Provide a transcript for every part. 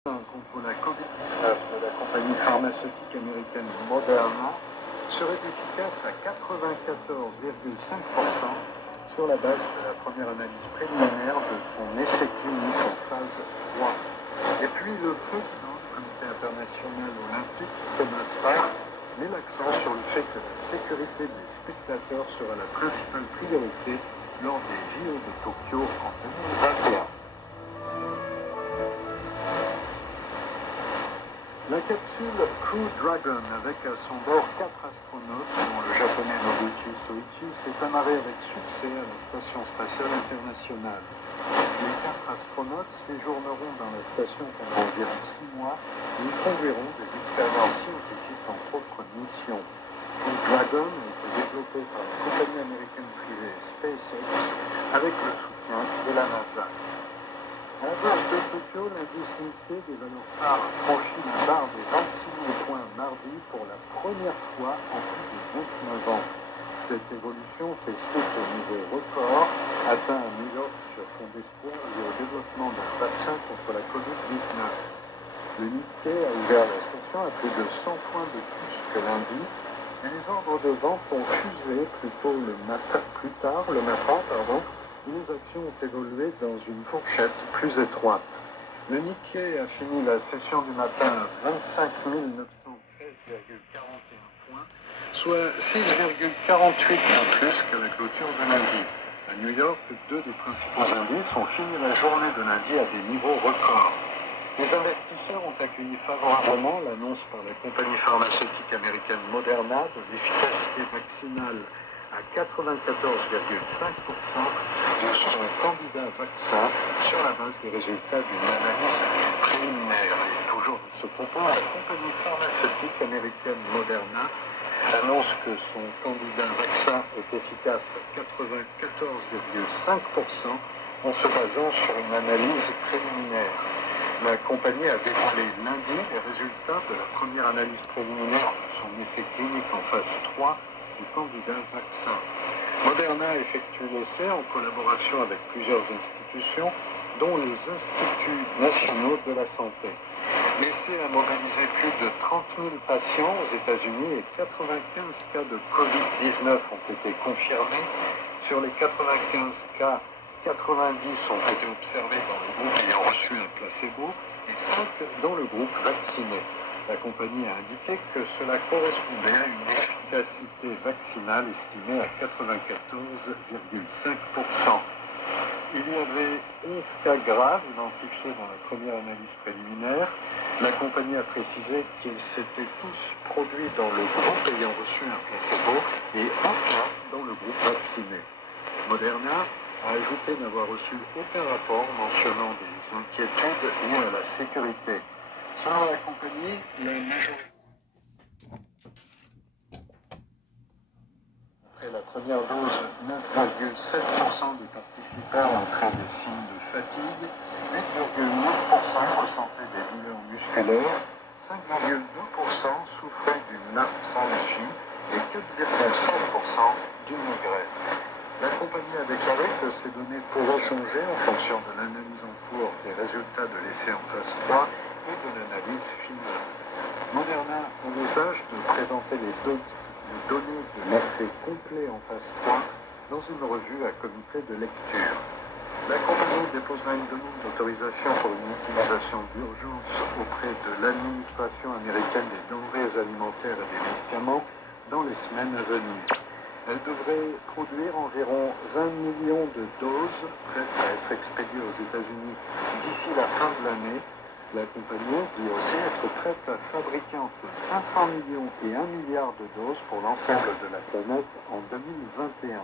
Contre la Covid-19 de la compagnie pharmaceutique américaine Moderna serait efficace à 94,5% sur la base de la première analyse préliminaire de son essai clinique en phase 3. Et puis le président du comité international olympique, Thomas Bach, met l'accent sur le fait que la sécurité des spectateurs sera la principale priorité lors des JO de Tokyo en 2021. La capsule Crew Dragon, avec à son bord 4 astronautes, dont le japonais Nobuchi Soichi, s'est amarrée avec succès à la Station spatiale internationale. Les 4 astronautes séjourneront dans la station pendant environ 6 mois et y conduiront des expériences scientifiques entre autres missions. Crew Dragon a été développé par la compagnie américaine privée SpaceX avec le soutien de la NASA. À la base de Tokyo, l'indice Nikkei des valeurs phares franchit la barre des 26 000 points mardi pour la première fois en plus de 29 ans. Cette évolution fait suite au niveau record atteint à New York sur fond d'espoir lié au développement d'un vaccin contre la Covid-19. Le Nikkei a ouvert la session à plus de 100 points de plus que lundi, et les ordres de vente ont fusé plus tard le matin, où les actions ont évolué dans une fourchette plus étroite. Le Nikkei a fini la session du matin à 25 913,41 points, soit 6,48 points plus que la clôture de lundi. À New York, 2 des principaux indices ont fini la journée de lundi à des niveaux records. Les investisseurs ont accueilli favorablement l'annonce par la compagnie pharmaceutique américaine Moderna de l'efficacité vaccinale à 94,5% de son candidat vaccin sur la base des résultats d'une analyse préliminaire. Et toujours de ce propos, la compagnie pharmaceutique américaine Moderna annonce que son candidat vaccin est efficace à 94,5% en se basant sur une analyse préliminaire. La compagnie a dévoilé lundi les résultats de la première analyse préliminaire de son essai clinique en phase 3 du candidat vaccin. Moderna effectue l'essai en collaboration avec plusieurs institutions, dont les instituts nationaux de la santé. L'essai a mobilisé plus de 30 000 patients aux États-Unis et 95 cas de Covid-19 ont été confirmés. Sur les 95 cas, 90 ont été observés dans le groupe ayant reçu un placebo et 5 dans le groupe vacciné. La compagnie a indiqué que cela correspondait à une efficacité vaccinale estimée à 94,5%. Il y avait 11 cas graves identifiés dans la première analyse préliminaire. La compagnie a précisé qu'ils s'étaient tous produits dans le groupe ayant reçu un placebo et un cas dans le groupe vacciné. Moderna a ajouté n'avoir reçu aucun rapport mentionnant des inquiétudes liées à la sécurité. Selon la compagnie, la majorité. Après la première dose, 9,7% des participants montraient des signes de fatigue, 8,9% ressentaient des douleurs musculaires, 5,2% souffraient d'une arthralgie et 4,5% d'une migraine. La compagnie a déclaré que ces données pourraient changer en fonction de l'analyse en cours des résultats de l'essai en phase 3 et de l'analyse finale. Moderna envisage de présenter les données de l'essai complet en phase 3 dans une revue à comité de lecture. La compagnie déposera une demande d'autorisation pour une utilisation d'urgence auprès de l'administration américaine des denrées alimentaires et des médicaments dans les semaines à venir. Elle devrait produire environ 20 millions de doses prêtes à être expédiées aux États-Unis d'ici la fin de l'année. La compagnie dit aussi être prête à fabriquer entre 500 millions et 1 milliard de doses pour l'ensemble de la planète en 2021.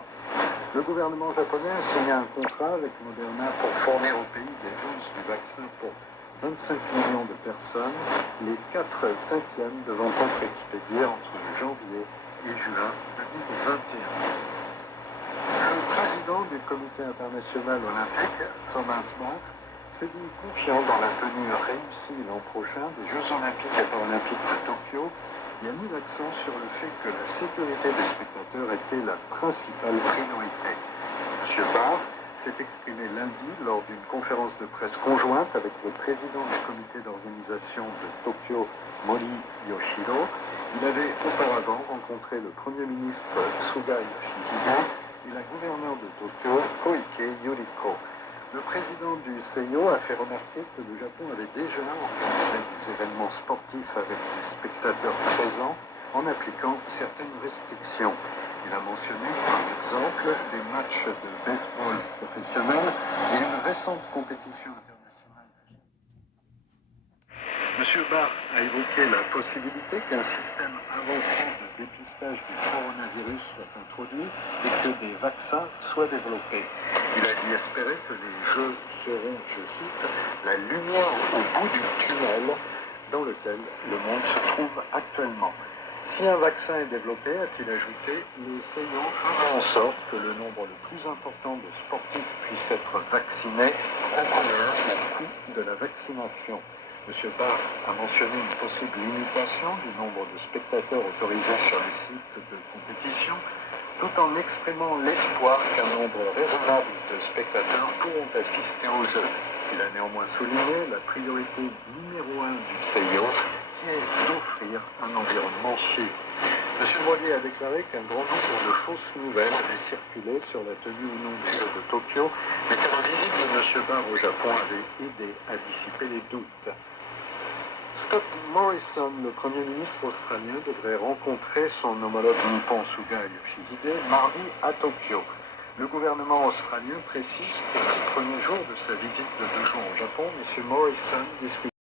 Le gouvernement japonais a signé un contrat avec Moderna pour fournir au pays des doses du vaccin pour 25 millions de personnes, les 4/5 devant être expédiées entre janvier et juin 2021. Le président du comité international olympique, Thomas Bach, s'est dit confiant dans la tenue réussie l'an prochain des Jeux olympiques et paralympiques de Tokyo et a mis l'accent sur le fait que la sécurité des spectateurs était la principale priorité. M. Bach s'est exprimé lundi lors d'une conférence de presse conjointe avec le président du comité d'organisation de Tokyo, Mori Yoshiro. Il avait auparavant rencontré le Premier ministre Suga Yoshihide et la gouverneure de Tokyo, Koike Yuriko. Le président du CIO a fait remarquer que le Japon avait déjà organisé des événements sportifs avec des spectateurs présents en appliquant certaines restrictions. Il a mentionné, par exemple, des matchs de baseball professionnels et une récente compétition internationale. M. Barr a évoqué la possibilité qu'un système avancé de dépistage du coronavirus soit introduit et que des vaccins soient développés. Il a dit espérer que les Jeux seront, je cite, la lumière au bout du tunnel dans lequel le monde se trouve actuellement. Si un vaccin est développé, a-t-il ajouté, le CIO fera en sorte que le nombre le plus important de sportifs puisse être vacciné en connaissant le coût de la vaccination. M. Barr a mentionné une possible limitation du nombre de spectateurs autorisés sur les sites de compétition, tout en exprimant l'espoir qu'un nombre raisonnable de spectateurs pourront assister aux Jeux. Il a néanmoins souligné la priorité numéro 1 du CIO, qui est d'offrir un environnement sûr. M. Modi a déclaré qu'un grand nombre de fausses nouvelles avaient circulé sur la tenue ou non des Jeux de Tokyo, mais que la visite de M. Barr au Japon avait aidé à dissiper les doutes. Scott Morrison, le Premier ministre australien, devrait rencontrer son homologue nippon Suga Yoshihide mardi à Tokyo. Le gouvernement australien précise que le premier jour de sa visite de 2 jours au Japon, M. Morrison discute